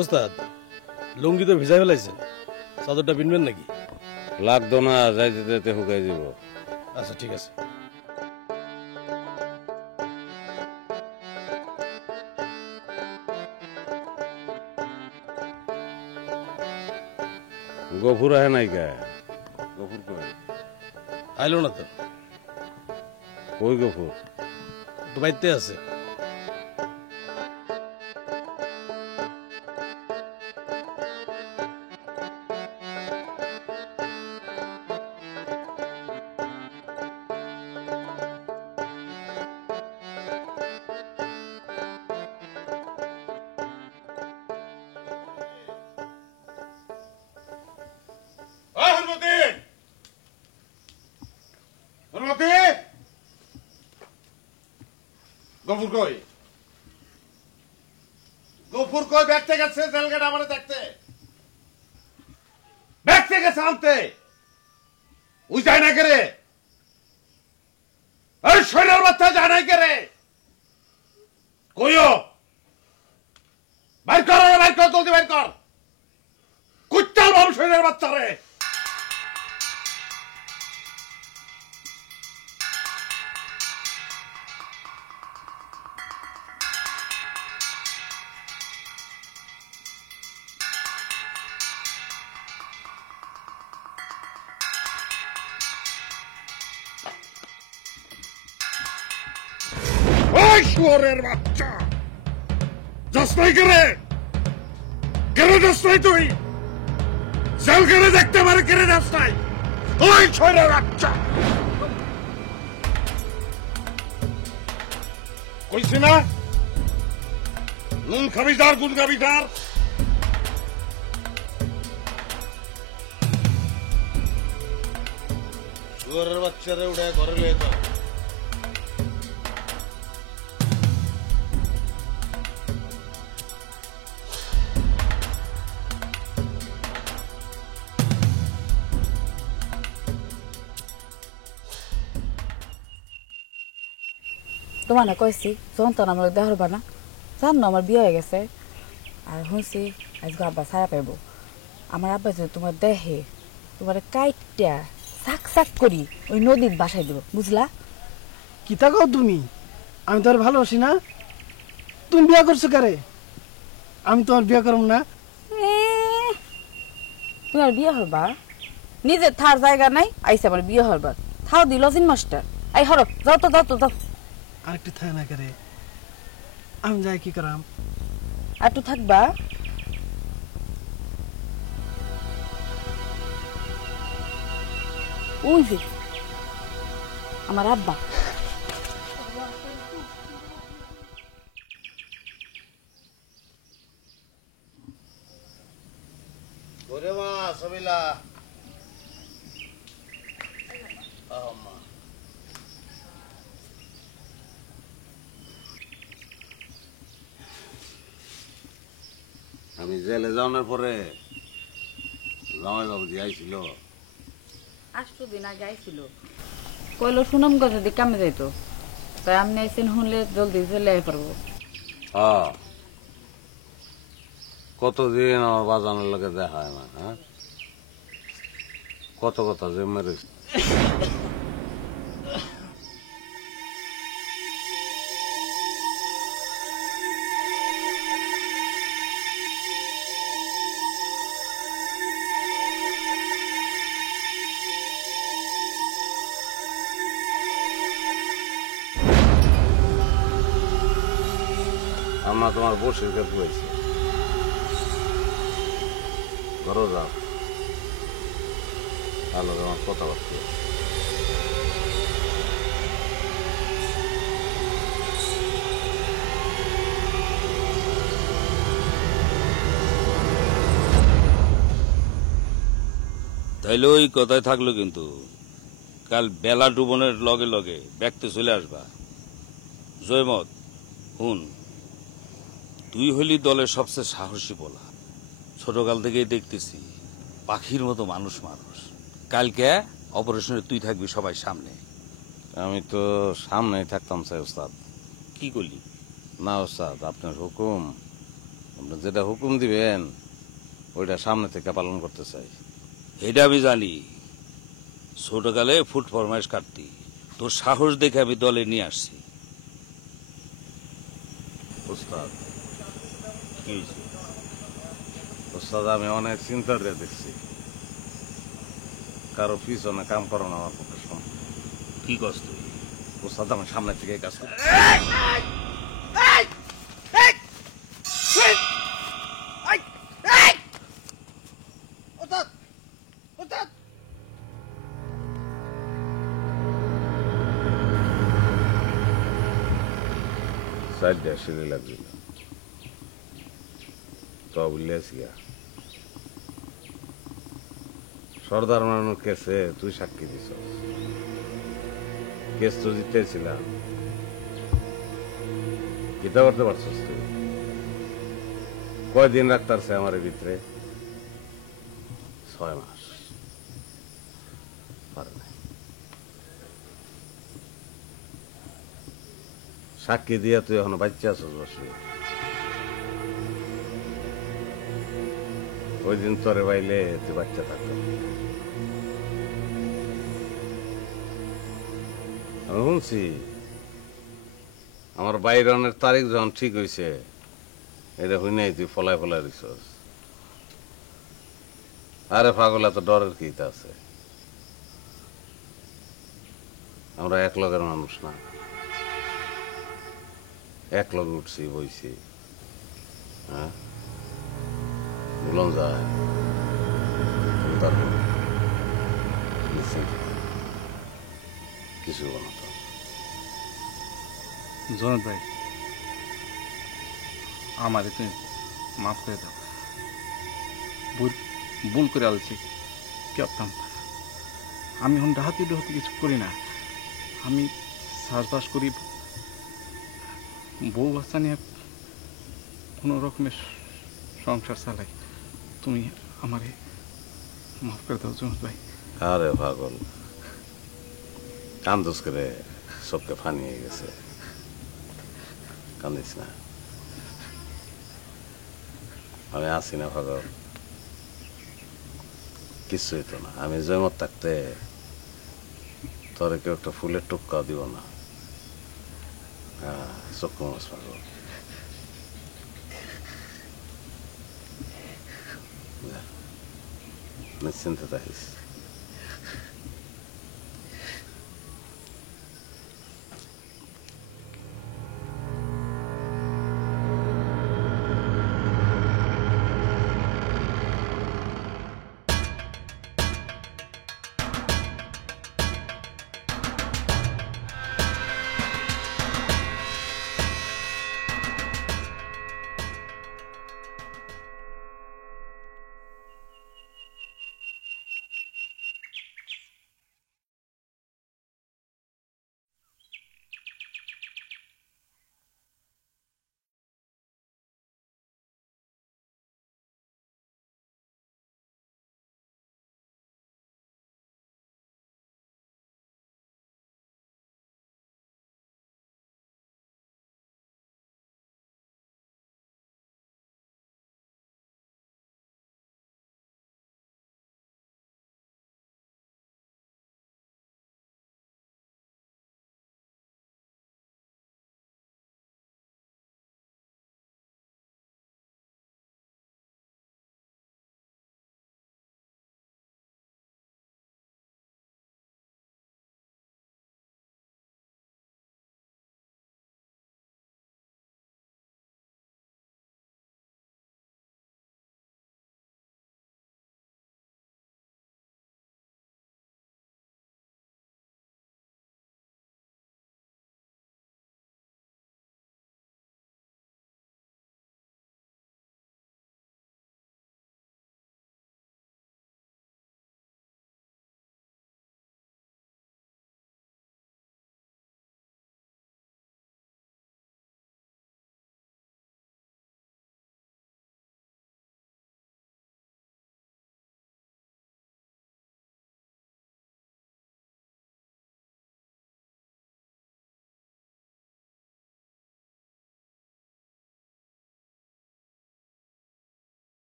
ওস্তাদ লুঙ্গি তো ভিজা ফেলাইছে, চাদরটা পিনবেন নাকি? লাগতো না, যাইতে যাইতে হুকাই দিব। আচ্ছা ঠিক আছে। গফুর আহে নাই কে? গফুর কই? আইলো না তো। কই গফুর? তো বাইতে আছে। গফুর কই? গফুর কই? দেখতে গেছে জেলগেট আমারে দেখতে, দেখতে গেছে আনতে। ওই যায় না কেরে? আরে শরীরের বাচ্চা যায় নাই কেরে? কইও বাইর কর, বাইর কর, জলদি বাইর কর। কুত্তাল ভাব শরীরের বাচ্চা রে। ওই শুয়োরের বাচ্চা যাস নাই কেরে? কেরে যাস নাই তুই? জেল কেড়ে দেখতে পারে, কেড়ে যাস নাই? ওই শুয়োরের বাচ্চা কইছি না নুন খাবি তার, গুণ খাবি তার। শুয়োরের বাচ্চারে উঠে ঘরে লিয়ে যাও। তোমার না কইছি যখন তখন আমার দেহর বানা জান না, আমার বিয়ে হয়ে গেছে। আর শুনছি আজকে আব্বা ছাড়া পাইব। আমার আব্বা যদি তোমার দেহে তোমার কাইটটা সাক সাক করি ওই নদীর বাসায় দেবো, বুঝলা? কি তা কও তুমি? আমি তো আর ভালোবাসি না। তুমি বিয়া করছো কারে? আমি তোমার বিয়া করব না। তুমি আর বিয়ে হবা? নিজের থার জায়গা নাই, আইসে আমার বিয়ে হবার থাও দিল জিন মাস্টার। আই হরো, যাও তো যাও তো যাও। আরেকটু থাকে না কারে? আমি যাই কি করাম? আর একটু থাকবা? ওই যে আমার আব্বা। ওরে মা সবিলা, আমি জেলে যাওয়ার পরে জামাই বাবুজি আইছিল। 8 দিন আগে আইছিল, কইলো সুনামগঞ্জ যদি কামে যাইতো, তাই আপনি আইসেন শুনলে জলদি চলে আই পারবো। হ্যাঁ, কতদিন আমার বাজানোর লোকে দেখা হয় না। হ্যাঁ, কত কথা যে মেরেছে। আমরা তোমার বসে পুয়াইছি, ঘরো যাও, ভালো আমার কথাবার্তা। তাইলে ওই কথাই থাকলো, কিন্তু কাল বেলা ডুবনের লগে লগে ব্যাগতে চলে আসবা। জয়মত হুন, তুই হলি দলের সবচেয়ে সাহসী বলা। ছোটকাল থেকেই দেখতেছি পাখির মতো মানুষ। কালকে অপারেশনে তুই থাকবি সবাই সামনে। আমি তো সামনেই থাকতাম চাই ওস্তাদ। কি করলি? না ওস্তাদ, আপনার হুকুম আপনি যেটা হুকুম দিবেন ওইটা সামনে থেকে পালন করতে চাই। এটা আমি জানি, ছোটকালে ফুট ফরমাইশ কাটতি, তোর সাহস দেখে আমি দলে নিয়ে আসছি। উস্তাদ, কি হয়েছে? উস্তাদ আমি অনেক চিন্তা দিয়ে দেখছি, কারো পিছনে কাম করানো আমার পক্ষে সম্ভব। কি কষ্ট? উস্তাদ আমি সামনে থেকে কাজ করি। সাইড দিয়ে সিঁড়ি লাগছিল তো বুঝলেছি সর্দার মানুষ কেসে তুই সাক্ষী দিছ, কেস তো জিতেছিলাম, কিতা করতে পারছস তুই? কয়দিন রাখতারছে আমার ভিতরে? 6 মাস পারে নাই। সাক্ষী দিয়া তুই এখনো বাচ্চা আছিস বসে। ওই দিন তোরে বাইলে তুই বাচ্চা থাকত। আমি শুনছি আমার বাইরনের তারিখ যখন ঠিক হয়েছে, এটা হই নাই তুই ফলায় ফলায় দিছস। আরে পাগলা, তো ডরের কি আছে? আমরা এক লগের মানুষ না, এক লগে উঠছি বইছি। হ্যাঁ, বলুন যায় কিছু বলো তো। জনক ভাই, আমারে তুমি মাফ করে দাও, ভুল করে আলছি। কেতাম আমি এখন ডাহাতি ডাহাতি কিছু করি না, আমি চাষবাস করি, বউ বাচ্চা নিয়ে কোনো রকমের সংসার চালাই। তুমি আমারে মাফ করে দাও জনক ভাই। আরে পাগল, কান্দুস করে চোখকে ফানি হয়ে গেছে, কান্দিস না। আমি আছি না পাগল, কিছুই তো না। আমি জয়মত থাকতে তোরে কেউ একটা ফুলের টুক্কাও দিব না। চক্ষু মাছ পাগল, নিশ্চিন্তে থাকিস।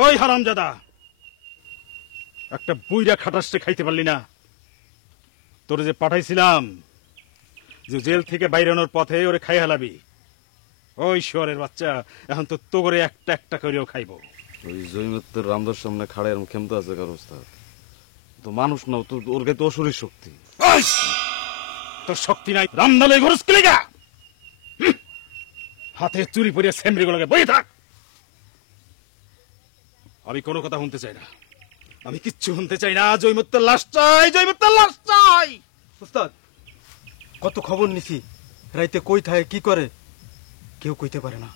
ওই হারামজাদা, একটা বুইরা খাটাসে খাইতে পারলি না? তোরে যে পাঠাইছিলাম যে জেল থেকে বাইরানোর পথে ওরে খাই হালাবি, ওই শহরের বাচ্চা এখন তো তো করে একটা একটা করেও খাইবো। ওই জৈমত্বের রামদার সামনে খাড়ায় এরম ক্ষমতা আছে কার ওস্তাদ? তো মানুষ না, তো ওর গায়ে তো অশরীর শক্তি। ওই! তোর শক্তি নাই, রামদালে ঘরস কে লেগা? হাতে চুরি পরিয়া সেমরি গুলোকে বই থাক। আমি কোনো কথা শুনতে চাই না, আমি কিচ্ছু শুনতে চাই না। জৈমত্বের লাশ চাই, জৈমত্বের লাশ চাই। উস্তাদ, কত খবর নিছি, রাইতে কই থাকে কি করে কেউ কইতে পারে না।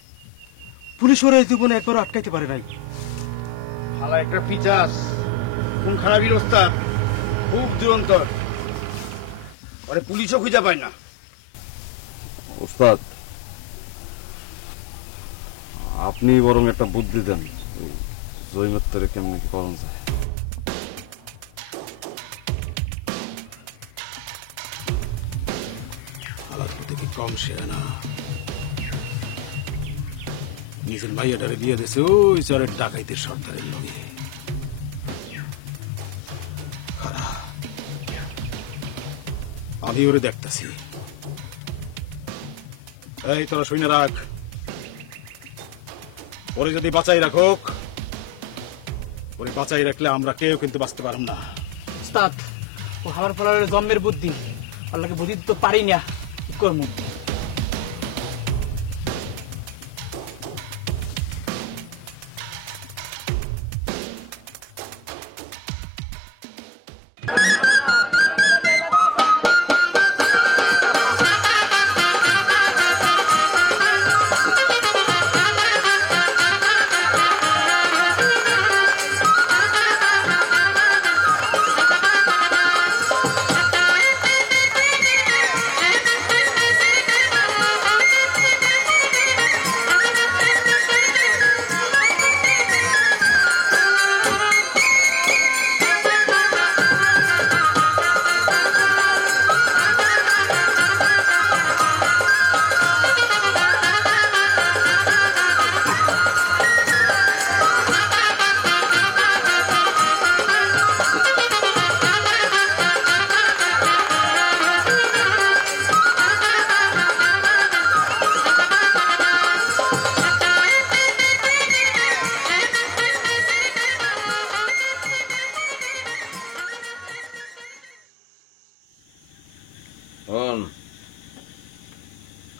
পুলিশ ওর এই জীবনে একবারও আটকাইতে পারে নাই। হালা একটা পিচাস, খুন খারাপির ওস্তাদ, খুব দুরন্তর। আরে পুলিশও খুঁজে পায় না। ওস্তাদ, আপনি বরং একটা বুদ্ধি দেন, জৈমত্তরে কেমনি কি করণ যায়। হালার থেকে কম সেরা না, নিজের মাইয়াটারে বিয়ে দিয়েছে ওই চরের ডাকাইতের সর্দারের লগে। আমি ওরে দেখতেছি। এই তোরা শুনে রাখ, ওরে যদি বাঁচাই রাখোক, ওরে বাঁচাই রাখলে আমরা কেউ কিন্তু বাঁচতে পারব না। উস্তাদ, ও আমার ফলার জন্মের বুদ্ধি, আল্লাহকে বুদ্ধি তো পারি না, কি করবো?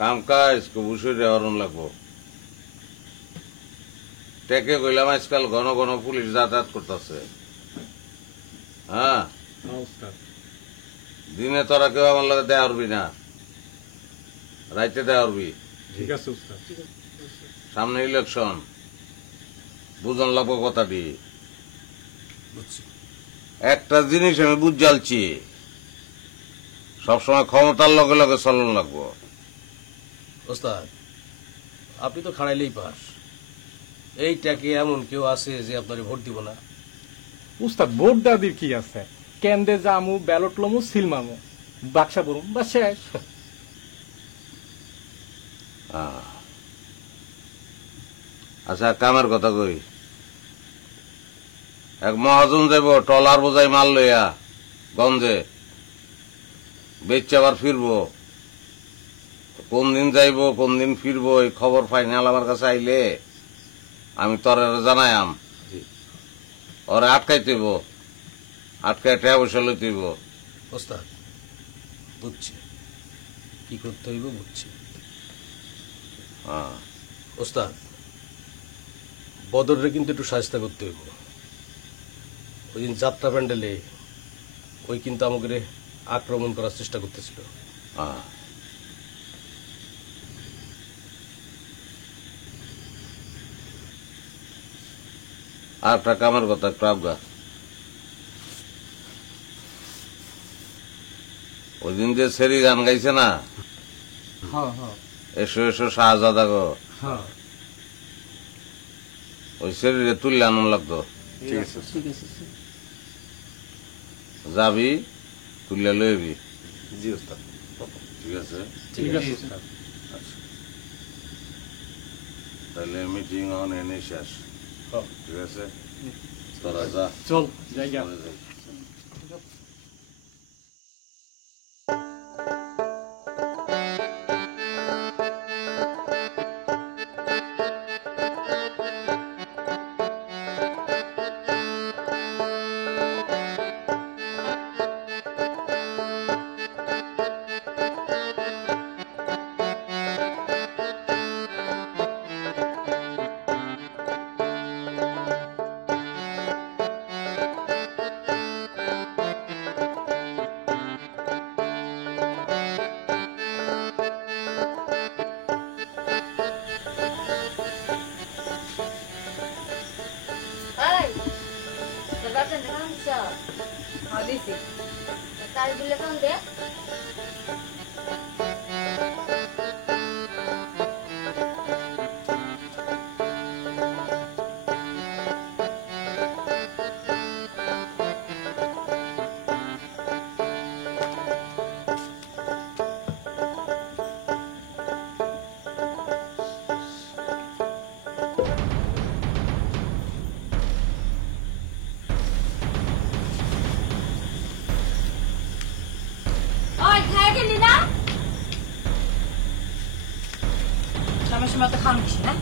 কাম কাজ বুঝে হরণ লাগবো। টেকে কইলাম আজকাল ঘন ঘন পুলিশ যাতায়াত করতেছে। হ্যাঁ, দিনে তোরা কেউ আমার লগে দেয়া হরবি না, রাইতে দেয়া হরবি। ঠিক আছে উস্তাদ। সামনে ইলেকশন, বুঝন লাগবো কথাটি। একটা জিনিস আমি বুঝ জ্বালছি, সবসময় ক্ষমতার লগে লগে চলন লাগবো। ওস্তাদ, আপনি তো খাড়াইলেই পাস। এইটাকে এমন কেউ আছে যে আপনার ভোট দিব না? উস্তাদ, ভোট দাদির কি আছে? কেন্দ্রে জামু, ব্যালট লমু, সিল মামু, বাক্সা বলুন বা শেষ। আচ্ছা, কামের কথা কই। এক মহাজন যাইব টলার বোঝাই মাল লইয়া গঞ্জে, বেচে আবার ফিরবো। কোন দিন যাইব কোন দিন ফিরবো এই খবর ফাইনাল আমার কাছে আইলে আমি তোর জানায়াম। ওরে আটকাইতেইব, আটকাই টাকা পয়সা লইতেইব। ওস্তাদ, বুঝছি কি করতে হইব, বুঝছি। ওস্তাদ, বদরে কিন্তু একটু সাহায্য করতে হইব। ওই দিন যাত্রা প্যান্ডেলে ওই কিন্তু আমাকে আক্রমণ করার চেষ্টা করতেছিল। আর একটা কামের কথা একটু আবগা। ওই দিন যে সেরি গান গাইছে না, এসো এসো শাহজাদা গো, ওই শরীরে তুললে আনন্দ লাগতো। যাবি, তুললে লইবি। জি ওস্তাদ। ঠিক আছে, ঠিক আছে। তাহলে মিটিং অন এনে শেষ। ঠিক আছে তোরা যা চল জায়গা পরে যাই। Ay, terbatas dengan bisa. Habis sih. Tarik dulu kan deh. Oi, খায় গেলি না? সময় সময় তো খাওয়ান বেশি না?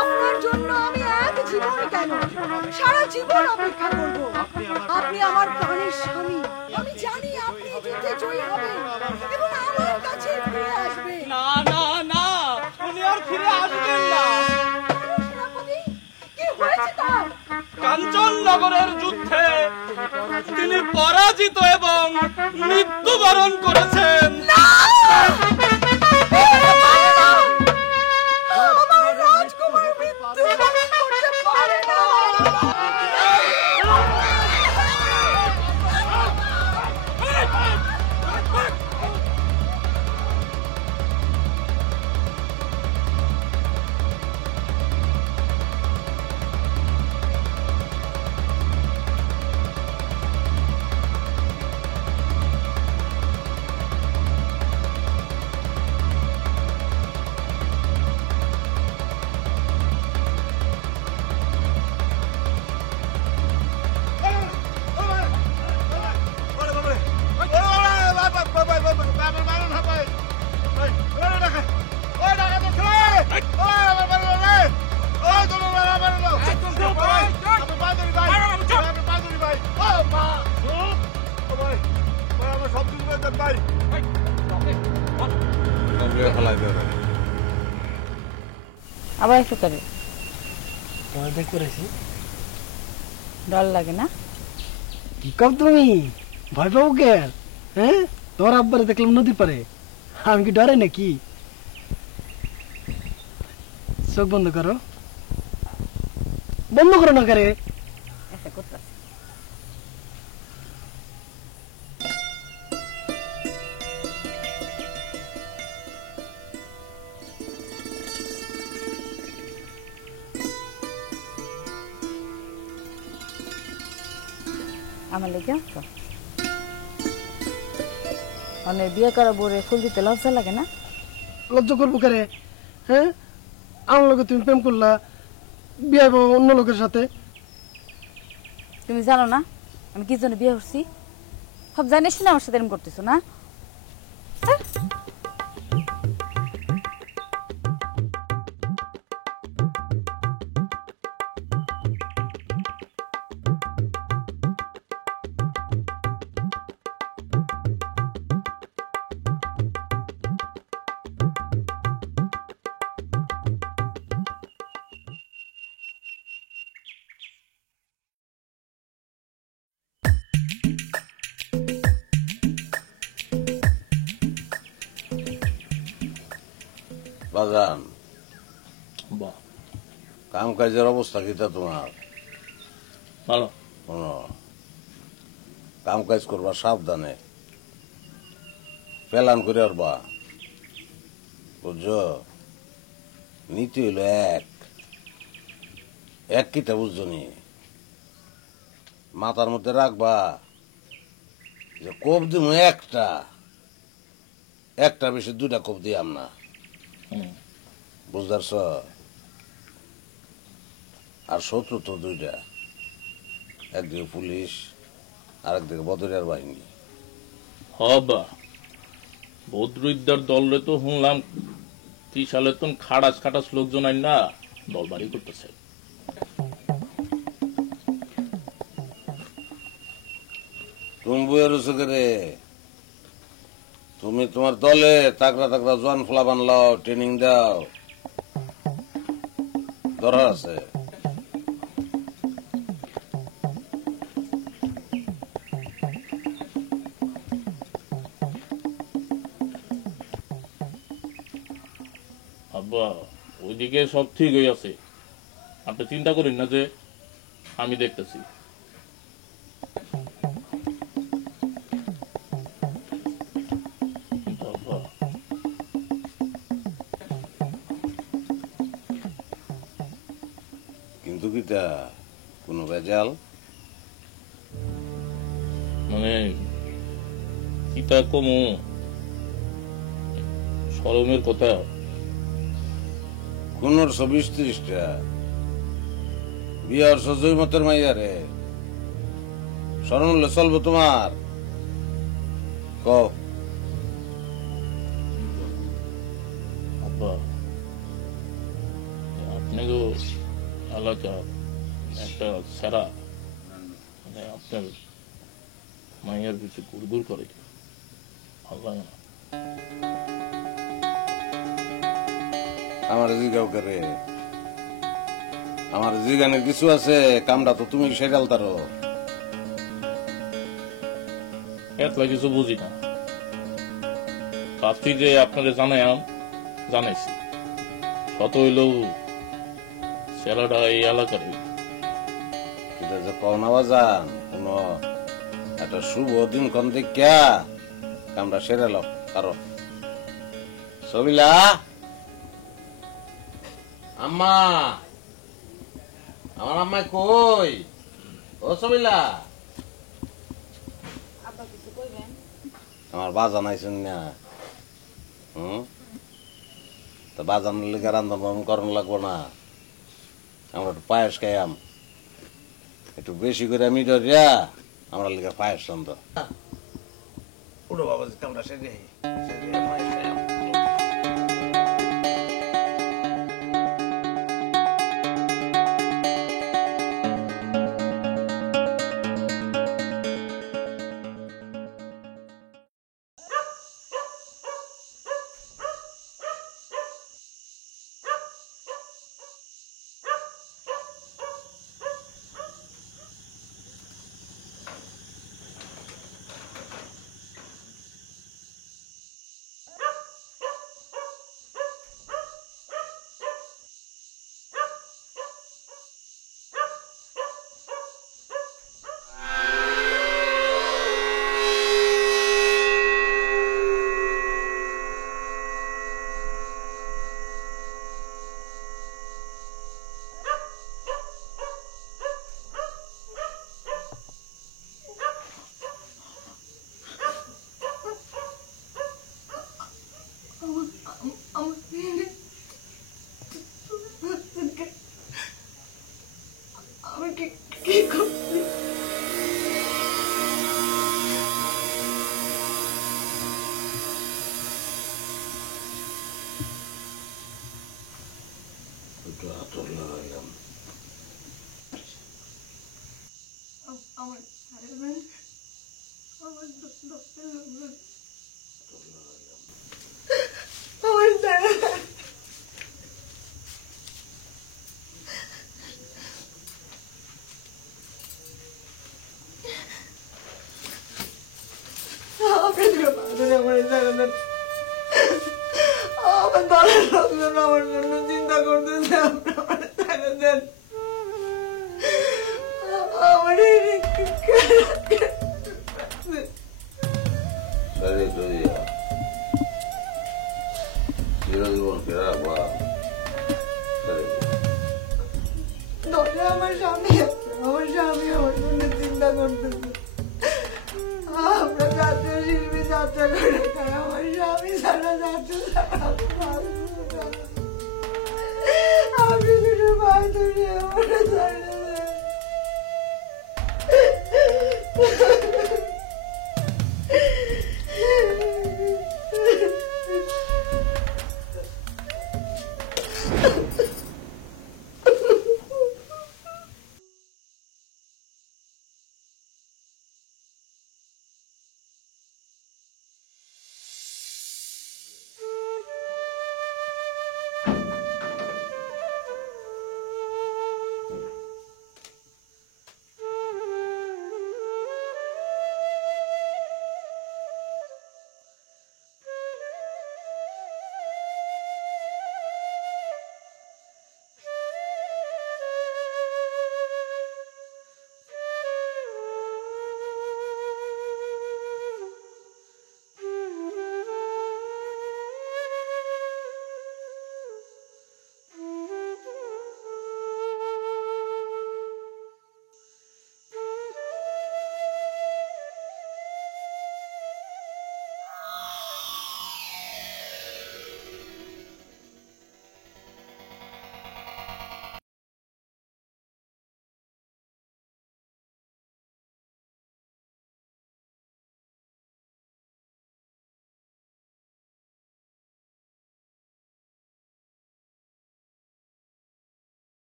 আপনার জন্য আমি এক জীবন কেন সারা জীবন অপেক্ষা করব। আপনি আমার প্রাণের স্বামী। আমি জানি আপনি যুদ্ধে জয়ী হবেন এবং আমার কাছে ফিরে আসবেন। না না না উনি আর ফিরে আসবেন না। সেনাপতি, কি হয়েছে তার? কাঞ্চননগরের যুদ্ধে তিনি পরাজিত এবং মৃত্যুবরণ করেছেন। আমার রাজকুমার মৃত্যুবরণ করতে পারে না। আবার একটু করে ডর লাগে না? কি কম তুমি ভয় পাবো কে? হ্যাঁ, তোমার আব্বারে দেখলাম নদীর পারে, আমি কি ডরে নাকি? চোখ বন্ধ করো, বন্ধ করো না করে। আমার লেগে আনছো অনেক বিয়ে করা বরে ফুল দিতে লজ্জা লাগে না? লজ্জা করবো কারে? হ্যাঁ, আমার লোকে তুমি প্রেম করলা, বিয়ে হইবো অন্য লোকের সাথে। তুমি জানো না আমি কি জন্য বিয়ে করছি? সব জানিস না আমার সাথে এরকম করতেছো না? বাজান, বাহ, কাম কাজের অবস্থা কিটা তোমার? ভালো। শোনো, কাম কাজ করবা সাবধানে, পেলান করে আসবা, বুঝছো? নীতি হইল এক কিটা বুঝছো নি? মাথার মধ্যে রাখবা যে কোপ দিব একটা বেশি দুটা কোপ দিয়াম না, বুঝতে পারছ? আর শত্রু তো দুইটা, একদিকে পুলিশ আর একদিকে বদরিয়ার বাহিনী। হবা বদরুদ্দার দলরে তো শুনলাম কি সালে তো খাটাস লোকজন আইন না দলবাড়ি করতেছে। তুমি বইয়ের রে, তুমি তোমার দলে তাকড়া জোয়ান ফলা বানলাও, ট্রেনিং দাও, দরকার আছে। আব্বা ওইদিকে সব ঠিক হয়ে আছে, আপনি চিন্তা করেন না, যে আমি দেখতেছি। কিন্তু আব্বা, কিন্তু কিটা কোনো ভেজাল? মানে কিতা কমু, শরমের কথা। 15-20-30টা বিয়ার সজই মতের মাইয়া রে, স্মরণ হলে চলবো তোমার? কও। আব্বা আপনি তো এলাকা একটা সেরা, মানে আপনার মাইয়ার পিছু গুড় করে ভালো লাগে না। আমার জিগাও করে, আমার জিগানে কিছু আছে, কামটা তো তুমি সেরাল তারো। এতলা কিছু বুঝি না, ভাবছি যে আপনাদের জানাইছি শত হইলেও সেরাটা এই এলাকার। এটা যে পাওনা বাজান, কোন একটা শুভ দিন কোন দেখিয়া কামটা সেরাল কারো। সবিলা, আম্মা, আমার আম্মা কই? ও সবিলা, আমার বাজান আইসেন না? তা বাজান লিখে রান্ধন করন লাগবো না? আমরা একটু পায়েস খাইয়াম, একটু বেশি করে মিডিয়া আমরা লিখে পায়েস রান্ধ। উঠো বাবা, কামটা সেরে পায়েস খাইয়াম। দলের লোকজন আমার জন্য চিন্তা করতেছে, আপনি আমার টাকা দেন। আমার আরে দরিয়া চিরজীবন ফেরা রাখবা দলে আমার স্বামী আছে, আমার স্বামী আমার জন্য চিন্তা করতেছে। আমরা জাতীয় শিল্পী যাত্রা করে খাই, আমার স্বামী ছাড়া যাত্রা ছাড়া আমি বাঁচবো না। আপনি দুটো ভাই ধরে আমার ছাড়া দেন।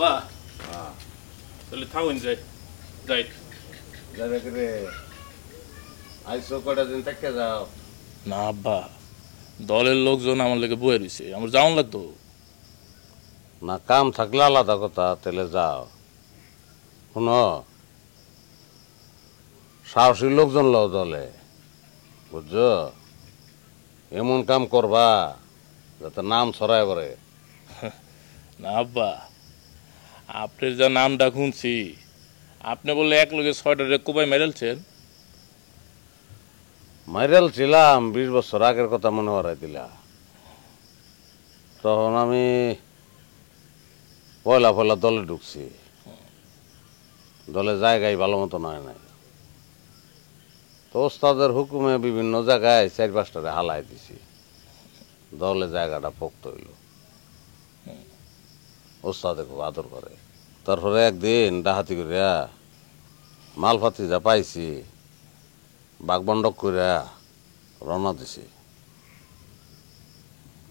আব্বা তাহলে থাকুন যাই যাই যাবে রে আইসো কটা দিন থেকে যাও। না আব্বা দলের লোকজন আমার লেগে বয়ে রয়েছে আমার যাওয়ান লাগতো। না কাম থাকলে আলাদা কথা, তাহলে যাও। শুনো, সাহসী লোকজন লও দলে, বুঝছো? এমন কাম করবা যাতে নাম ছড়ায় পড়ে। না আব্বা আপনার যা নামটা শুনছি, আপনি বললে এক লোকে 6টা কোপাই মেরেলছেন। মাইরেল ছিলাম 20 বছর আগের কথা মনে হরাই দিলা। তখন আমি পয়লা পয়লা দলে ঢুকছি, দলে জায়গায় ভালো মতো নয় নাই। তো ওস্তাদের হুকুমে বিভিন্ন জায়গায় 4-5টারে হালাই দিছি, দলে জায়গাটা পোক্ত হইল। ওস্তাদে খুব আদর করে। তারপরে একদিন ডাহাতি করিয়া মালফাতি যা পাইছি বাগবন্ডক করিয়া রওনা দিছি।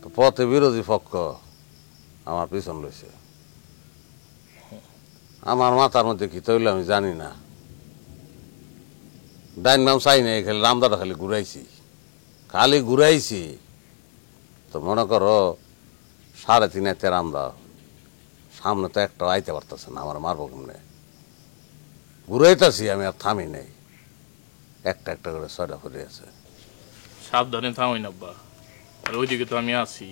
তো পথে বিরোধী পক্ষ আমার পিছন লইছে। আমার মাথার মধ্যে কি তৈল আমি জানি না, ডাইন নাম চাই নাই, খালি রামদাটা খালি ঘুরাইছি। তো মনে করো 3.5 হাতে রামদা, সামনে তো একটা আইতে পারতেছে না, আমার মারবো কেমনে। ঘুরাইতেছি আমি, আর থামি নেই, একটা একটা করে 6টা ফুটে আছে। সাবধানে থাকুন আব্বা, আর ওইদিকে তো আমি আছি।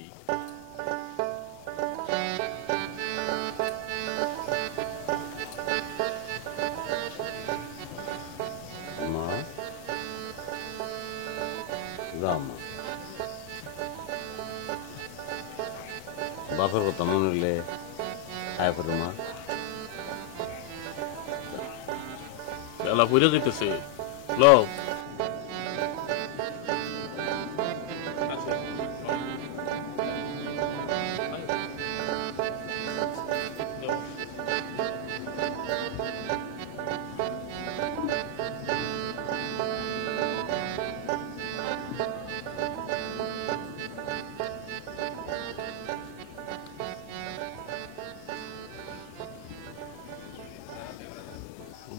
মা যাও মা, বাপের কথা মনে হলে আয় করে মা। বেলা পড়ে যেতেছে, লও।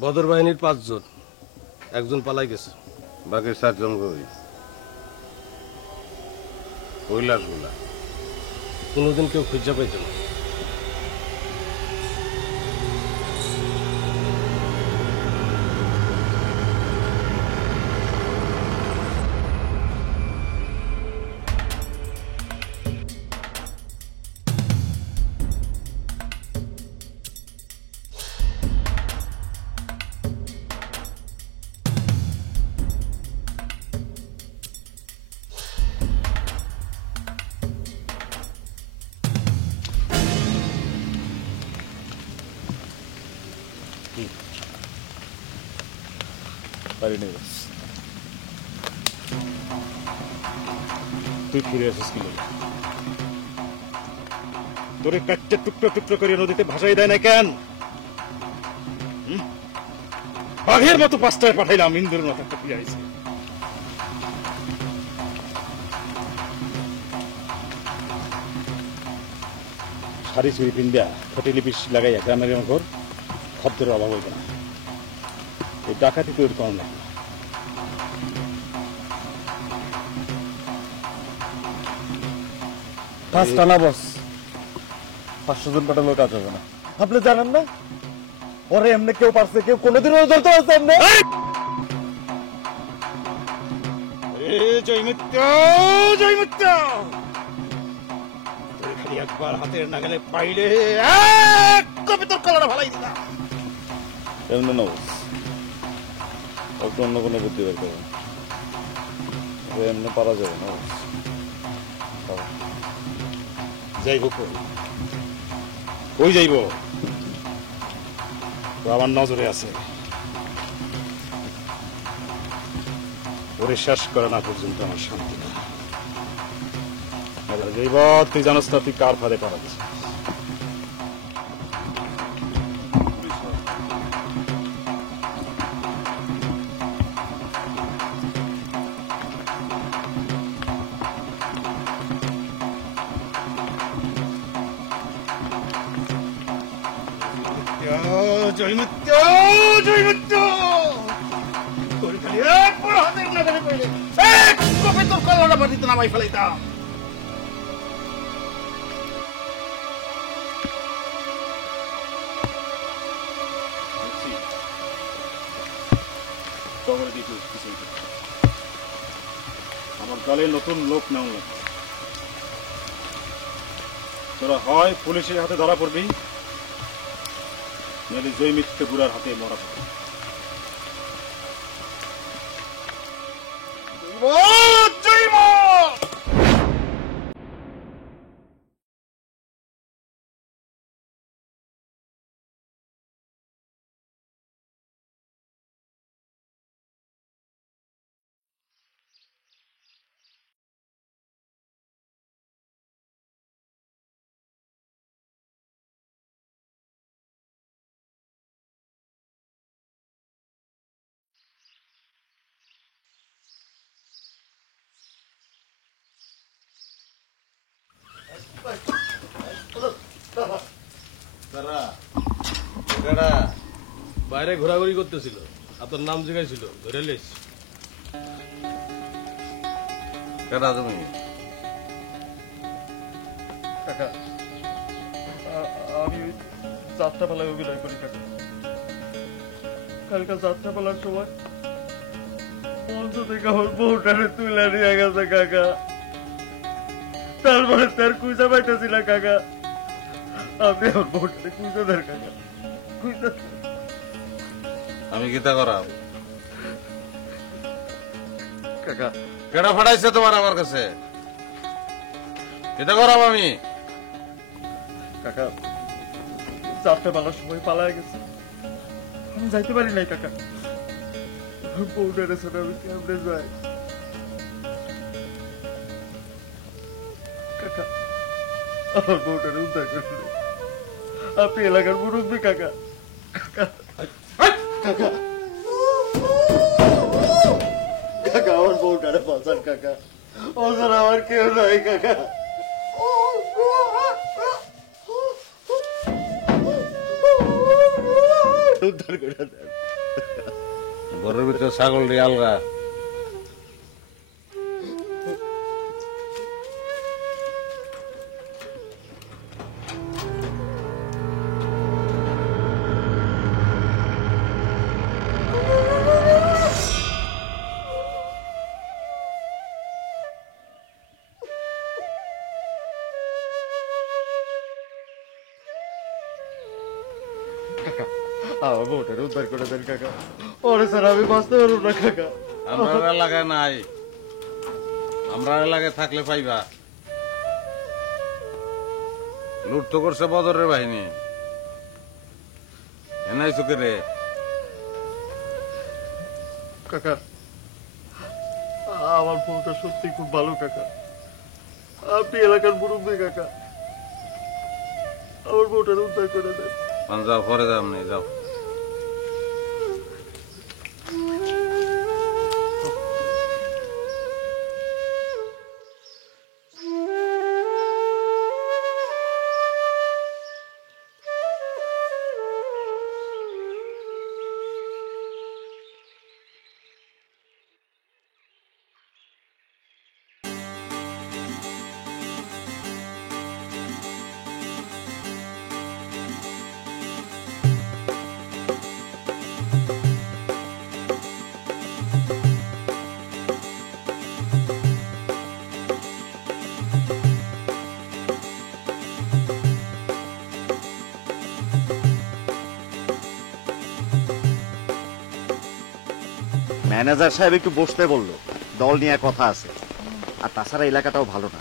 বদর বাহিনীর 5 জন, একজন পালাই গেছে। বাকি 7 জন কই? কৈলাসগুলা কোনোদিন কেউ খুঁজা পাইতে না। তুই ফিরে আসিস কি? তোরে কাটতে টুকরো টুকরো করে নদীতে ভাসাই দেয় না কেন? বাঘের মতো 5টায় পাঠাইলাম, ইন্দুরের মতো একটা ফিরে আইছে। শাড়ি চুরি পিন্ডা ফটে লিপিস লাগাইয়া গ্রামের ঘর খদ্দের অভাব হইবে না। এই ডাকাতি তৈরি কর না। কাজটা না বস, 500 জন পাঠালেও কাজ হবে না। আপনি জানেন না ওরে এমনি কেউ পারছে, কেউ কোনোদিনও ধরতে পারছে এমনি। খালি একবার হাতের নাগালে পাইলে কবে তোর কলাটা ভালাই দিতাম। এমনি না বস, একটু অন্য কোনো বুদ্ধি বের করবেন, এমনি পারা যাবে না। যাইব কই যাইব? তো আমার নজরে আছে, ওরে শেষ করে না পর্যন্ত আমার শান্তি না। যাইব, তুই জানোস না তুই কার ফাঁদে পারা দিস। জয়মুত্য জয়মুত্য খালি এক বড় হাতের নাগালে পড়লে এক কপে তোর কলাটা মাটিতে নামাই ফেলাইতাম। আমার দলে নতুন লোক নেওয়া লাগবে। তোরা হয় পুলিশের হাতে ধরা পড়বি, নইলে জয়মিত্র বুড়ার হাতে মরা পড়বি। বাইরে ঘোরাঘুরি করতেছিল, আপনার নাম জিজ্ঞাসছিল, ধরে লিস। কেডা তুমি? কাকা আমি যাত্রাপালায় অভিনয় করি কাকা। কালকে যাত্রাপালার সময় মঞ্চ থেকে আমার বউটারে তুলে নিয়ে গেছে কাকা। তারপরে তার খুঁজে পাইতেছি না কাকা। আপনি আমার বউটারে খুঁজে দেন কাকা, খুঁজে। আমি গীতা করাম কাকা। কেডা ফাটাইছে তোমার আমার কাছে? গীতা করাম আমি। কাকা যাত্রাপালার সময় পালায় গেছে, আমি যাইতে পারি নাই কাকা। বউটারে ছেড়ে আমি কেমনে যাই কাকা? আমার বউটারে উদ্ধার করে দিন। আপনি এলাকার মুরব্বী কাকা। কাকা কাকা কাকা আমার বউটারে বাঁচান কাকা। ওজন আমার কেউ নাই কাকা। উদ্ধার করে দেন। ঘরের ভিতরে ছাগল দিয়ে আলগা। কাকা আমার বউটারে উদ্ধার করে দেন কাকা। ওরে স্যার আমি বাঁচতে পারবো না কাকা। আমরা এলাকায় নাই, আমরা এলাকায় থাকলে পাইবা। লুট তো করছে বদরের বাহিনী। এনাই চোখে রে কাকা আমার বউটা সত্যি খুব ভালো কাকা। আপনি এলাকার মুরব্বী কাকা, আমার বউটার উদ্ধার করে দেন। যাও, পরে যাও, নেই যাও। ম্যানেজার সাহেব একটু বসতে বললো, দল নিয়ে কথা আছে। আর তাছাড়া এলাকাটাও ভালো না,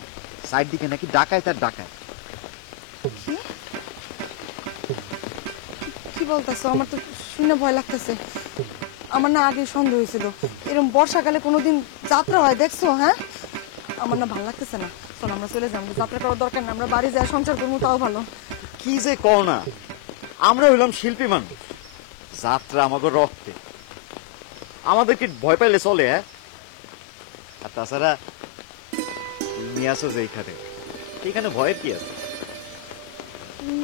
সাইড দিকে নাকি ডাকায় তার ডাকায়। কি বলতেছো? আমার তো শুনে ভয় লাগতেছে। আমার না আগে সন্দেহ হয়েছিল এরকম বর্ষাকালে কোনোদিন যাত্রা হয় দেখছো? হ্যাঁ আমার না ভালো লাগতেছে না। শোন আমরা চলে যাবো, যাত্রা করার দরকার না, আমরা বাড়ি যাই সংসার করবো তাও ভালো। কি যে কও না, আমরা হইলাম শিল্পী মানুষ, যাত্রা আমাকে রক্তে, আমাদের কি ভয় পাইলে চলে? হ্যাঁ আর তাছাড়া নিয়ে আসো যে এখানে ভয়ের কি আছে?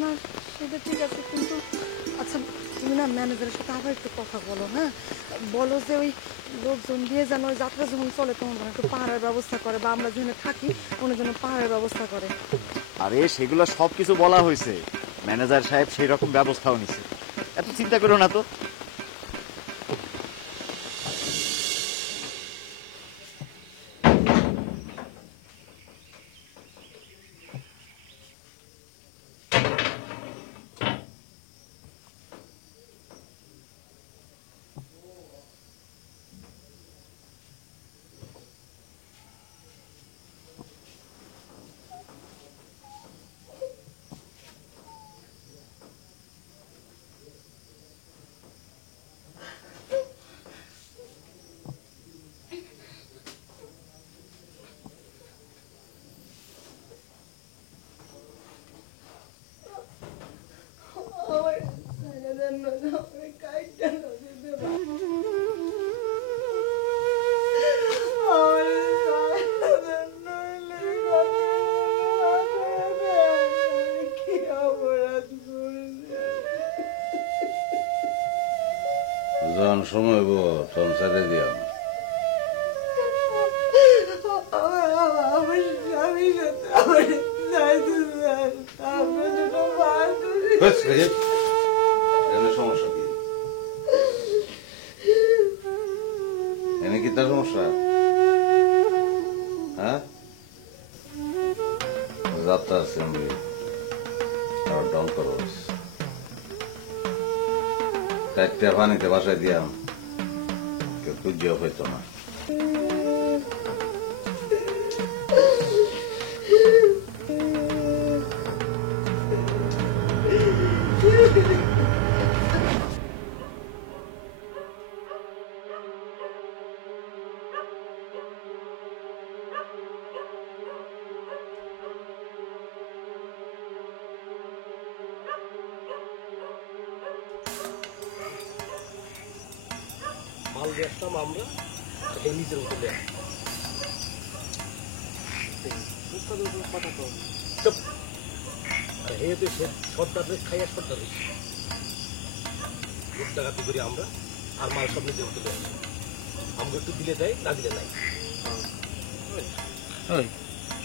না সেটা ঠিক আছে, কিন্তু আচ্ছা তুমি না ম্যানেজারের সাথে আবার একটু কথা বলো, হ্যাঁ? বলো যে ওই লোকজন দিয়ে যেন ওই যাত্রা যখন চলে তখন যেন একটু পাহাড়ের ব্যবস্থা করে, বা আমরা যেখানে থাকি ওনার জন্য পাহাড়ের ব্যবস্থা করে। আরে সেগুলো সবকিছু বলা হয়েছে, ম্যানেজার সাহেব সেই রকম ব্যবস্থাও নিছে, এত চিন্তা করো না তো। যখন সময় হইব তখন ছেড়ে দিয়াম। সমস্যা কি? এনে কি তার সমস্যা? হ্যাঁ, যাত্রা আছে আমি আর ডং করো চারটা পানিতে বাসায় দিয়াম, কেউ খুঁজেও হইতো না। মাল দিয়ে আসতাম আমরা, নিজের মতো দেয় চুপ। আর হে তো সর্দারে খাইয়া সর্দার হয়েছে, লুট ডাকাতি করি আমরা, আর মাল সব নিজের মতো দেয়। আমাকে একটু দিলে দেয়, না দিলে নাই।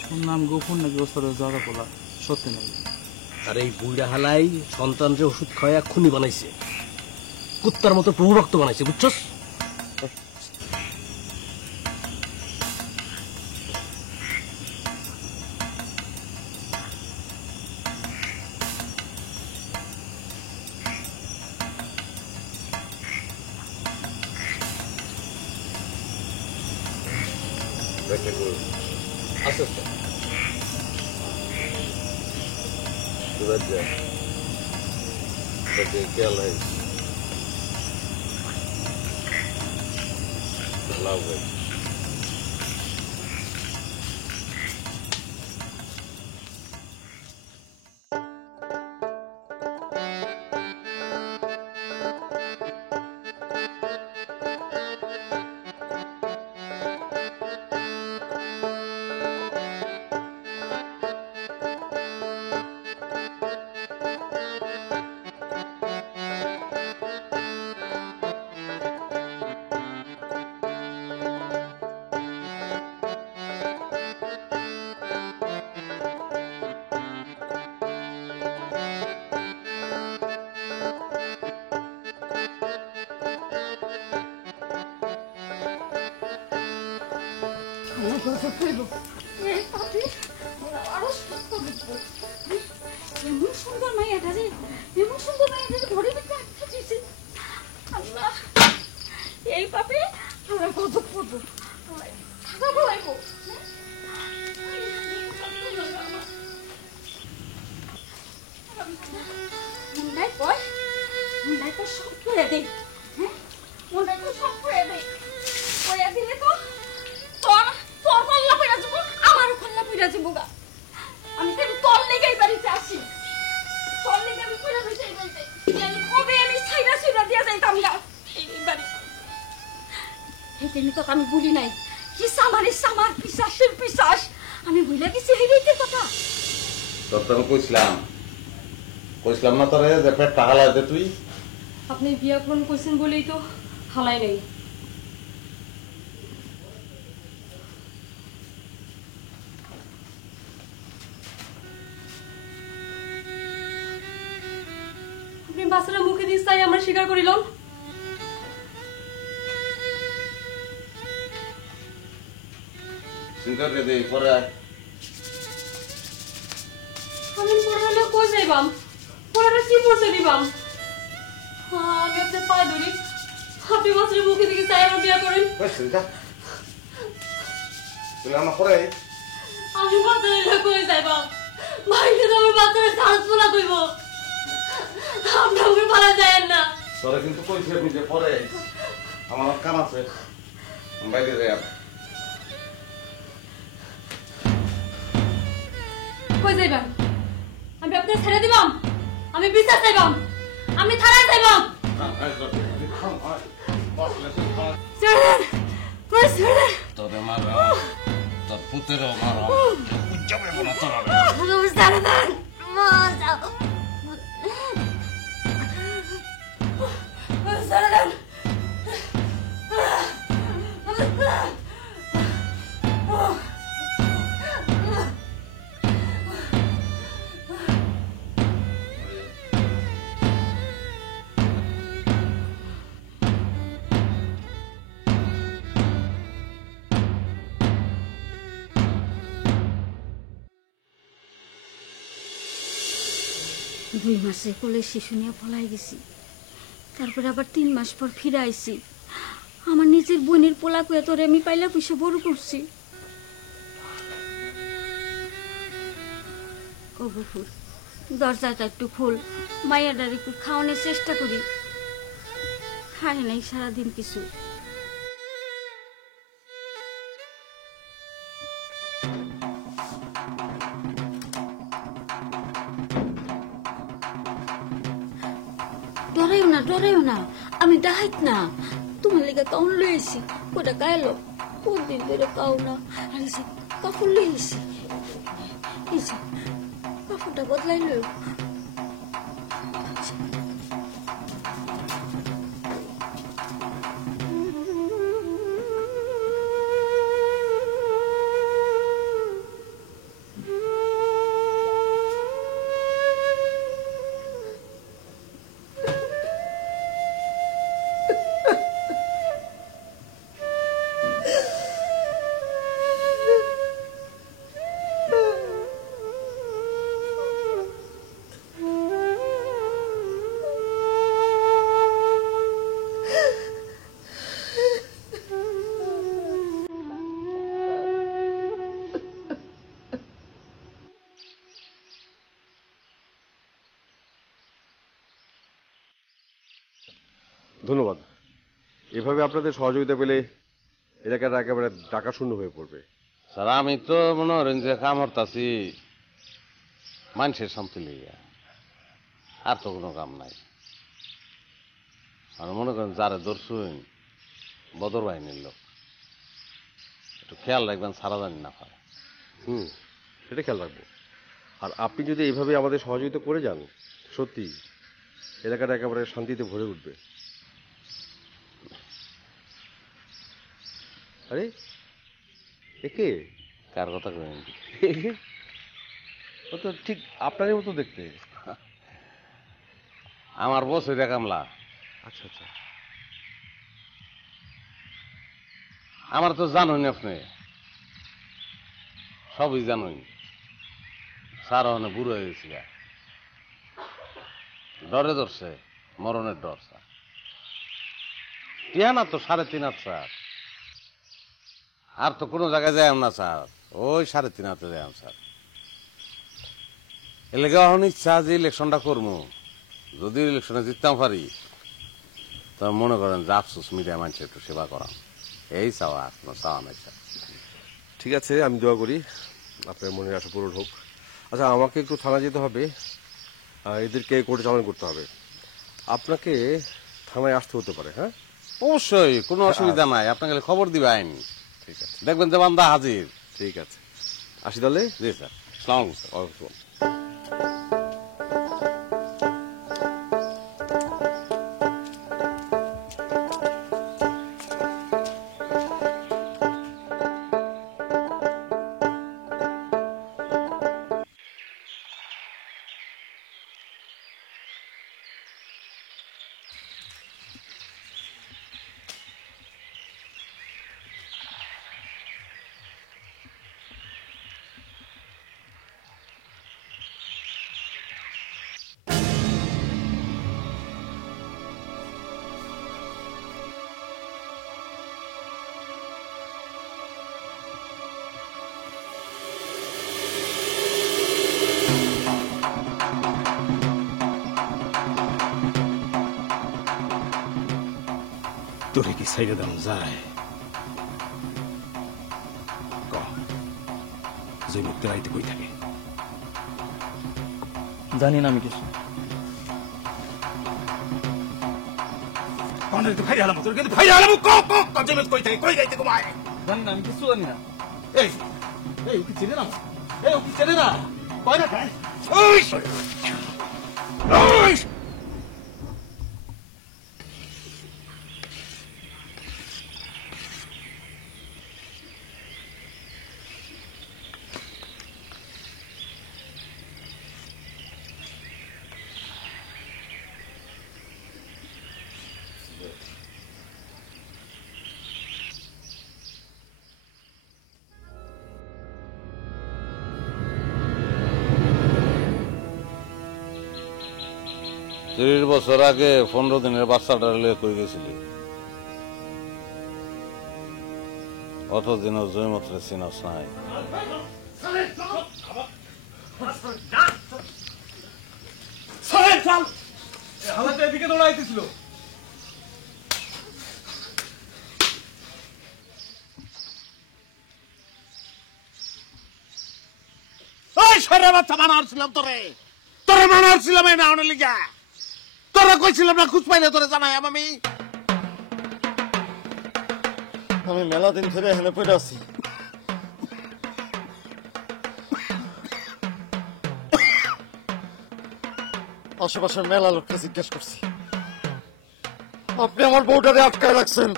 শুনলাম গোপন নাকি ওস্তাদের জায়গা খোলা, সত্যি নাকি? আর এই বুইড়া হালাই সন্তানরে ওষুধ খাওয়া খুনি বানাইছে, কুত্তার মতো প্রভু ভক্ত বানাইছে, বুঝছস? আচ্ছা খেয়াল হয় লাভ হয়। এমন সুন্দর মাইয়াটা রে, এমন সুন্দর মাইয়াটা ঘরে ভিতরে আটকে দিয়েছে। আল্লাহ, এই পাপে আমার কত কত থাকা বলাইবো। মুন্ডাই কয়, মুন্ডাই তো সব করে দেয়, হ্যাঁ মুন্ডাই তো সব করে দেয়। কয়া দিলে তো তোর তোর কল্লা পইরা যাবো, আমারও কল্লা পইরা যাবো গা। আমি তো তোর লেগেই বাড়িতে আসি, তোর লেগে আমি পইরা রইছি এই বাড়িতে। আমি কবে আমি ছাইরা ছাইরা দিয়া যাইতাম গা এই বাড়ি। এই তেমনি কথা আমি ভুলি নাই, কি সামারে সামার পিশাসের পিশাস আমি ভুলে গেছি এই কথা। তোর তো আমি কইছিলাম কইছিলাম না তোরে যে পেটটা হালাই দে তুই। আপনি বিয়া করুন কইছেন বলেই তো হালাই নেই। আপনি বাচ্চারা মুখে দিস তাই আমরা স্বীকার করিলাম। চিন্তা করে দে পরে আমি পড়ালে কই যাইবাম, পড়াটা কি পড়ছে দিবাম? আমি আপনার পা ধরি, আপনি বাচ্চারা মুখে দিকে চাই আমার বিয়া করেন। আমার পরে আমি বাচ্চারা কই যাইবাম, ভাইকে তো আমার বাচ্চারা সাহস পোলা কইব, আমরা ওকে পালা যায় না। তোরা কিন্তু কইছি আমি যে পরে আমার কাম আছে বাইরে যাই। কই যাইবাম? আমি আপনার ছেড়ে দিবাম, আমি বিচার চাইবাম, আমি থানায় চাইবাম। তোরে মারা তোর পুতেরও মারা উজ্জাবে না তোরা দুই মাসে কোলে শিশু নিয়ে পলাই গেছি, তারপরে আবার 3 মাস পর ফিরে আইছি। আমার নিজের বোনের পোলা কুয়া তোরে আমি পাইলা পয়সা বড় করছি। ও গফুর, দরজাটা একটু খোল, মাইয়াটার একটু খাওয়ানোর চেষ্টা করি। খায় নাই সারাদিন কিছু। ডরাইও না, আমি ডাহাইত না, তোমার লেগে কাউন লইছি। ওটা কায়লো কোন দিন ধরে কাউ না, আর কাপড় লইছি, কাপড়টা বদলাই লই। ধন্যবাদ। এভাবে আপনাদের সহযোগিতা পেলে এলাকাটা একেবারে টাকা শূন্য হয়ে পড়বে। স্যার আমি তো মনে করেন যে কাম হরতাছি মানুষের শান্তি লইয়া, আর তো কোনো কাম নাই। আর মনে করেন যারা ধরছুন বদর বাহিনীর লোক, একটু খেয়াল রাখবেন সারা জানি না পারে। সেটা খেয়াল রাখবো। আর আপনি যদি এইভাবে আমাদের সহযোগিতা করে যান, সত্যি এলাকাটা একেবারে শান্তিতে ভরে উঠবে। আরে একে কার কথা কই? ও তো ঠিক আপনারই মতো দেখতে। আমার বস ওইটা কামলা। আচ্ছা আচ্ছা, আমার তো জানুন আপনি, সবই জানুন। স্যার অনেক বুড়ো হয়ে গেছিল, ডরে ধরছে, মরণের ডর। স্যার টিয়া না তো 3.5 স্যার, আর তো কোনো জায়গায় যাই না স্যার, ওই 3.5 যাই স্যার। এলাকা এখন ইচ্ছা যে ইলেকশনটা করবো, যদি ইলেকশনে জিততাম পারি তা মনে করেন যে আফসোস মিডিয়া মানুষের একটু সেবা করাম, এই চাওয়া, আর কোনো চাওয়া নাই স্যার। ঠিক আছে, আমি দোয়া করি আপনার মনের আশা পূরণ হোক। আচ্ছা, আমাকে একটু থানা যেতে হবে, এদেরকে কোর্টে চালান করতে হবে। আপনাকে থানায় আসতে হতে পারে। হ্যাঁ অবশ্যই, কোনো অসুবিধা নাই, আপনাকে খবর দিবে আইন। ঠিক আছে, দেখবেন যে বান্দা হাজির। ঠিক আছে, আসি তাহলে। জি স্যার, আসসালামু আলাইকুম স্যার। ওয়ালাইকুম আসসালাম। তোরে কি সাইডে দাম যায় যে মুক্তি রাইতে কই থাকে? জানি না আমি কিছু। ভাই আলাম তোর কিন্তু ভাই আলাম কই থাকে কই যাইতে ঘুমায়? জানি না আমি কিছু জানি না। এই এই কি চেনে না? এই কি চেনে না? কই না খায়? ওই ওই তিরিশ বছর আগে 15 দিনের বাচ্চাটা লিয়ে কই গেছিলি? অতদিনও জয়মত্রে চিনস নাই। এদিকে দৌড়াইতেছিল। ওই সরে বাচ্চা মানা হচ্ছিলাম তোরে মানা হচ্ছিলাম এই না অনেক লিগা তোরা কইছিলাম না খুঁজ পাইলে তোরে জানাই আমি মেলা দিন ধরে এখানে পড়ে আছি। আশেপাশের মেলা লোককে জিজ্ঞেস করছি, আপনি আমার বউটারে আটকায় রাখছেন।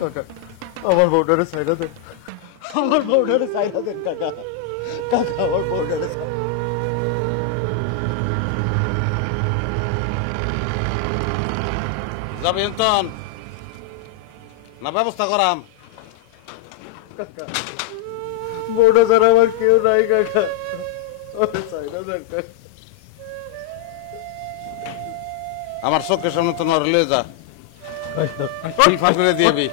কাকা আমার বউটারে সাইডা দেন, আমার বউটারে সাইডা দেন কাকা, কাকা আমার বউটারে যাবি তন না ব্যবস্থা করাম? বউটা ছাড়া আমার কেউ নাই কাকা, সাইডা দেন কাকা। আমার চোখের সামনে তো নড়ে লয়ে যা, ফাঁস করে দিবি।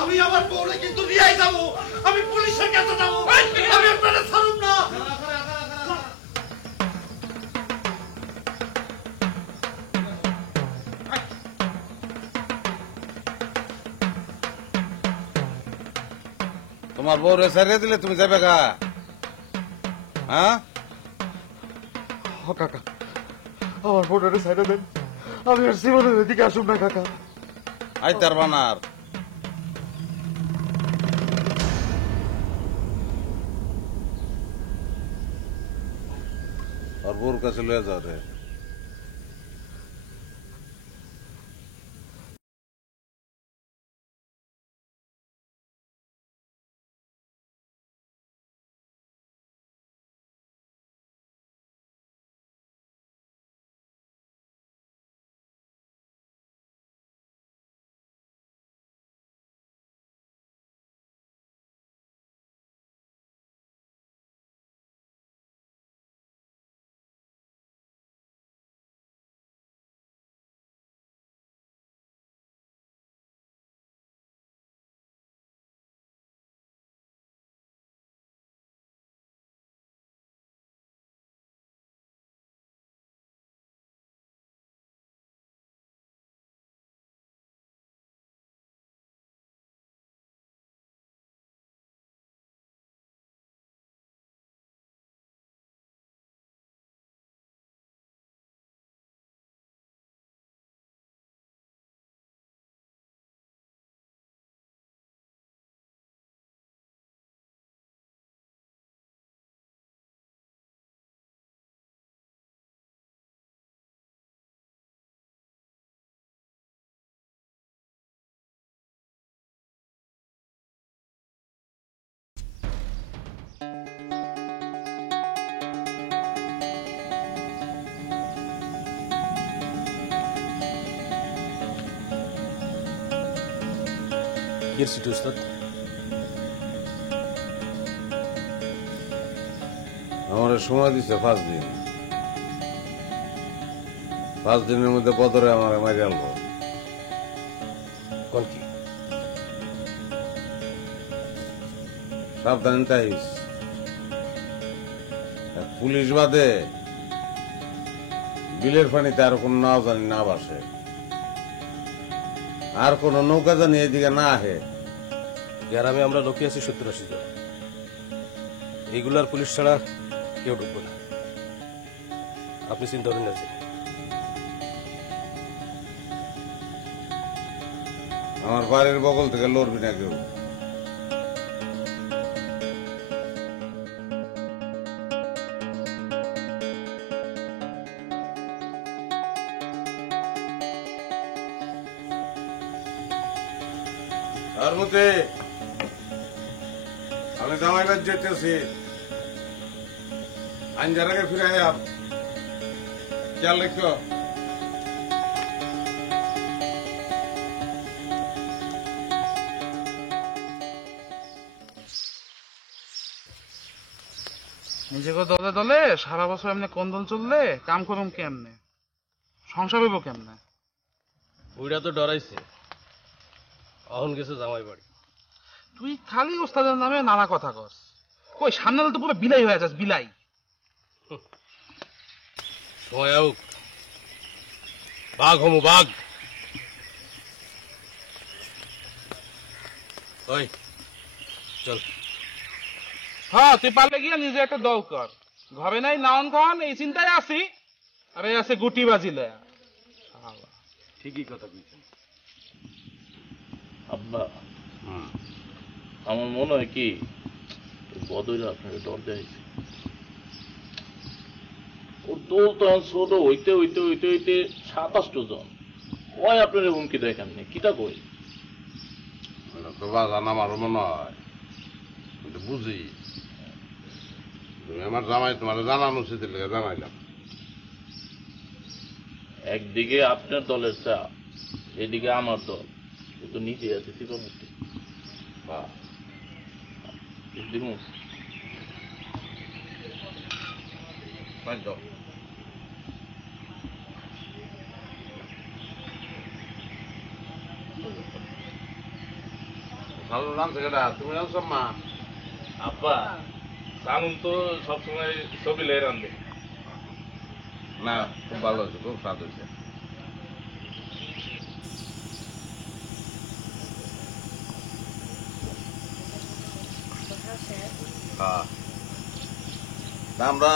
আমি আমার বউরে কিন্তু নিয়ে যাবো, আমি পুলিশের কাছে যাবো, আমি আপনারা ছাড়ুন না। তোমার বউ রেসারিয়ে দিলে তুমি যাবে গা? হ্যাঁ কাকা আমার বউটারে সাইডা দেন, আমি আর জীবনের এদিকে আসুন না কাকা। আইতার বানার আর বউর কাছে লয়ে যাও রে। আমার সময় দিচ্ছে 5 দিন, 5 দিনের মধ্যে বদরে আমার মারি আনবো। সাবধানে চাইস, পুলিশ বাদে বিলের পানিতে আর কোন নাও জানি না বাসে, আর কোন নৌকা জানি এদিকে না আহে। গ্রামে আমরা লোকে আছি 70-80 জন, এইগুলার পুলিশ ছাড়া কেউ ঢুকবো না। আপনি চিন্তা করেন না যে আমার বাড়ির বগল থেকে লড়বি না কেউ। তার মধ্যে আমি জামাইবাদ যেতেছি, আঞ্জার আগে ফিরে আয়াম, খেয়াল রেখো। নিজেকে দলে দলে সারা বছর এমনি কন্দল চললে কাম করুম কেমনে, সংসার হইব কেমনে? ওইটা তো ডরাইছে, অহন গেছে জামাই বাড়ি। তুই খালি ওস্তাদের নামে নানা কথা কস, কই সামনে তো পুরো বিলাই হয়ে যাস, বিলাই। সময় হোক, বাঘ হমু বাঘ। ওই চল। হ্যাঁ, তুই পারলে গিয়ে নিজে একটা দল কর, ঘরে নাই নাওন খান, এই চিন্তায় আছি। আরে আছে গুটি বাজিলে। ঠিকই কথা কইছেন আব্বা। আমার মনে হয় কি বদলে আপনাকে ডর দেখাইছে। ওর দোল তো ছোট হইতে হইতে হইতে হইতে 27 জন, ওই আপনার হুমকি দেখেন নি, কিটা কই? তো বাজান আমারও মনে হয়, কিন্তু বুঝি তুমি আমার জামাই তোমার জানানো উচিত লেগে জানাইলাম। একদিকে আপনার দলের চাপ, এদিকে আমার দল, ও তো নিচে আছে শিবমূর্তি। ভালো রাঁধছে কেটা, তুমি জানছো মা? আব্বা জানুন তো সবসময় ছবি লেয়ে রান্ধে। না, খুব ভালো হয়েছে, খুব স্বাদ হয়েছে। আমরা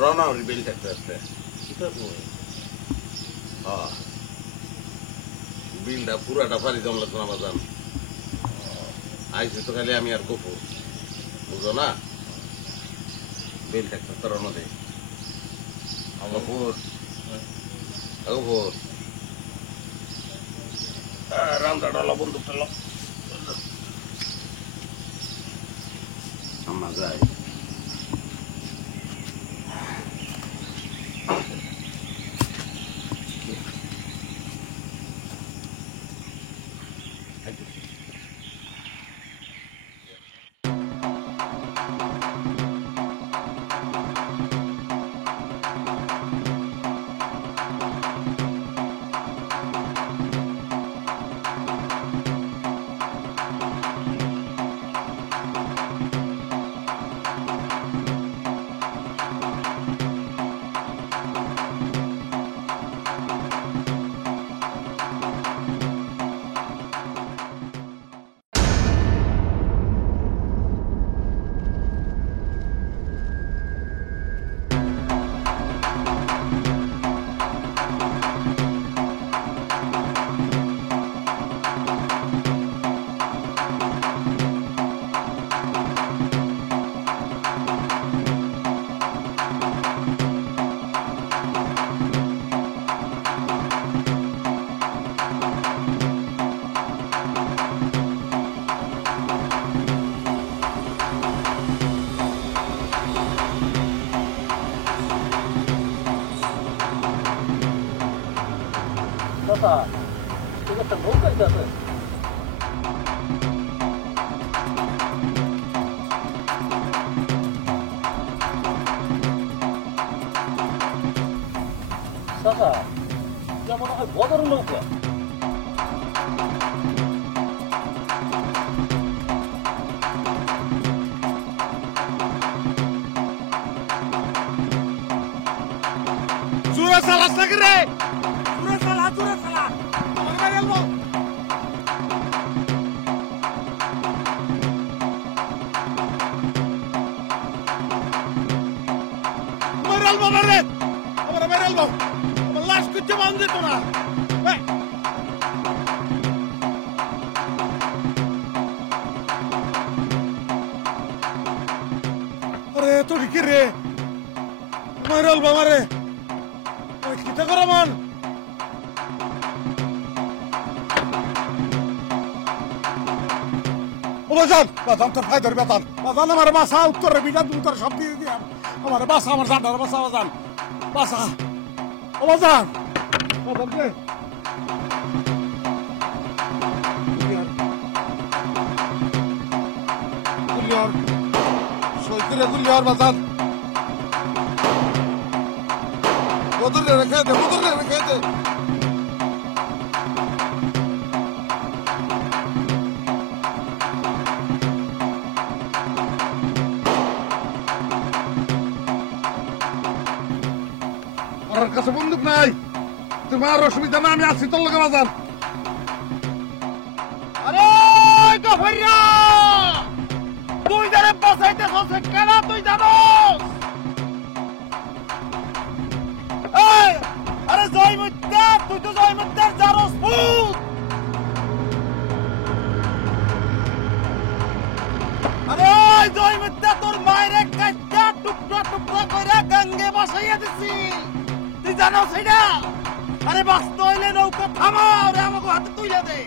রওনা হরি বেল থাকতে আসতে বিলটা পুরাটা পারি জমলে তো আমার জান আইসি তো খালি আমি আর গফুর, বুঝো না? বেল থাকতে তোর মধ্যে গফুর গফুর রামদাটা লো, বন্দুকটা লো, আমরা যাই। একটা নৌকা আছে। চাচা, এটা মনে হয় বদর নৌকা। জোরে চালাস নাকি রে? জোরে চালা, জোরে চালা। আমার গাড়ি আনবো। মেরে আনবো না রে। আমার মেরে আনবো। আমার লাশ করতে বান্ধ দিত না। এই। আরে তোর কি রে? মেরে আনবো আমারে। কিতা করে মান? বাজান বাজান তোর ভাই ধরে বাজান বাজান আমার বাসা উত্তরে বিটা উত্তর সব দিয়ে দিলাম আমার বাসা আমার জানটার বাসা বাজান বাসা ও বাজান বাজান রে গুলিয়ার সৈকিরে গুলিয়ার বাজান বোতলে রেখে দে বোতলে রেখে দে ওর কাছে বন্দুক নাই তোমার অসুবিধা না আমি আছি তোর লগে বাজার আরে গফরিয়া তুই যারে বাঁচাইতে হচ্ছে কেন তুই জানোস এই আরে জয়মুদ্দা তুই তো জয়মুদ্দার জারস ভূত আরে জয়মুদ্দা তোর মায়ের কাটটা টুকরা টুকরা কইরা গঙ্গে বসাইয়া দিছি তুই জানো সেটা আরে বাস্ত হইলে নৌকা থামাও রে আমাকে হাতে তুইলা দে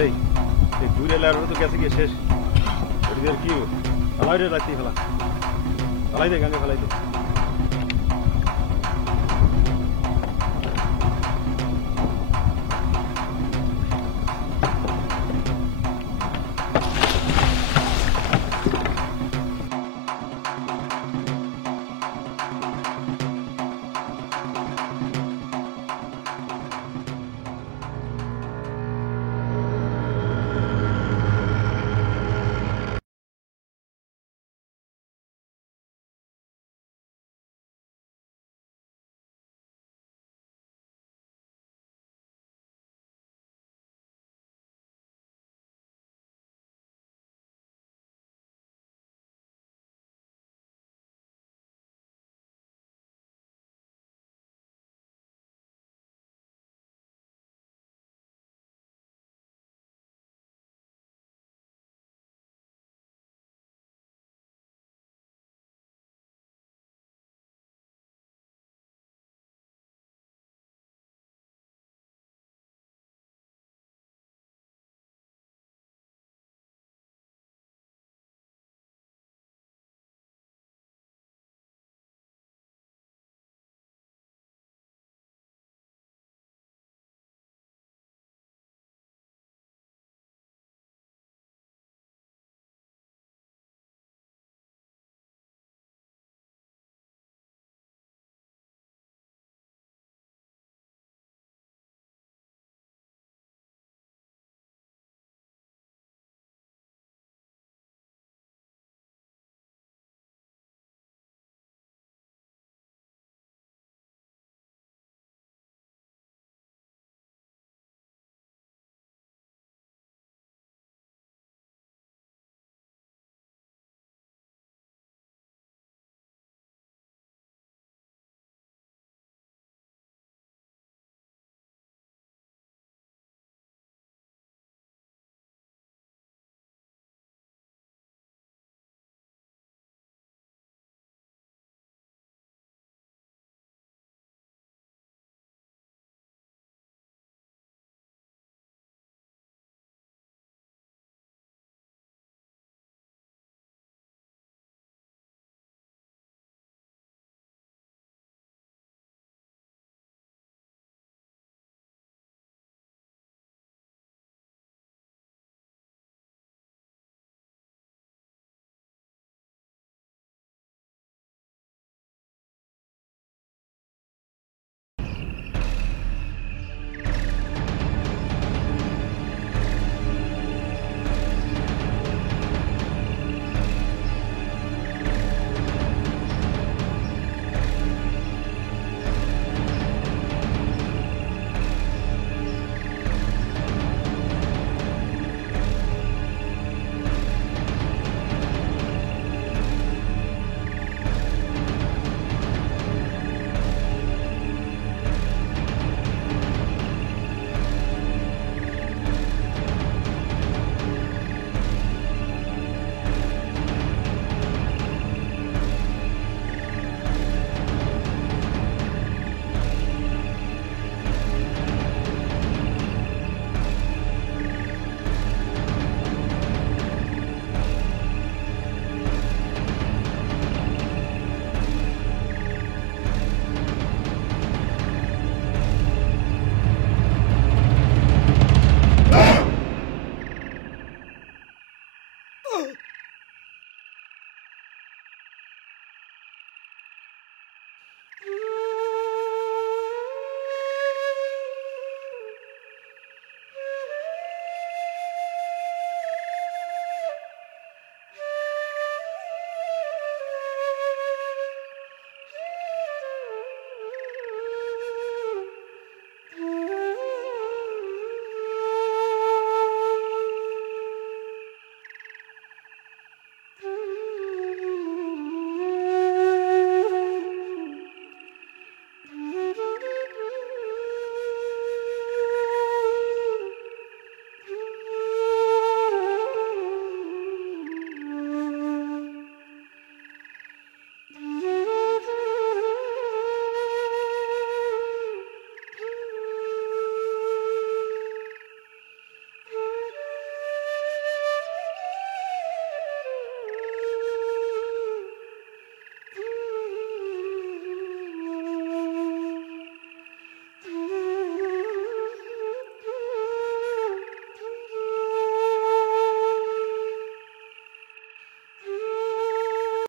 এই ঘুরে লাড়ো তো গেছে গিয়ে শেষ ওটি কি ফেলাই রে রাখতেই ফেলা ফেলাই দে গাঙ্গে ফেলাই দে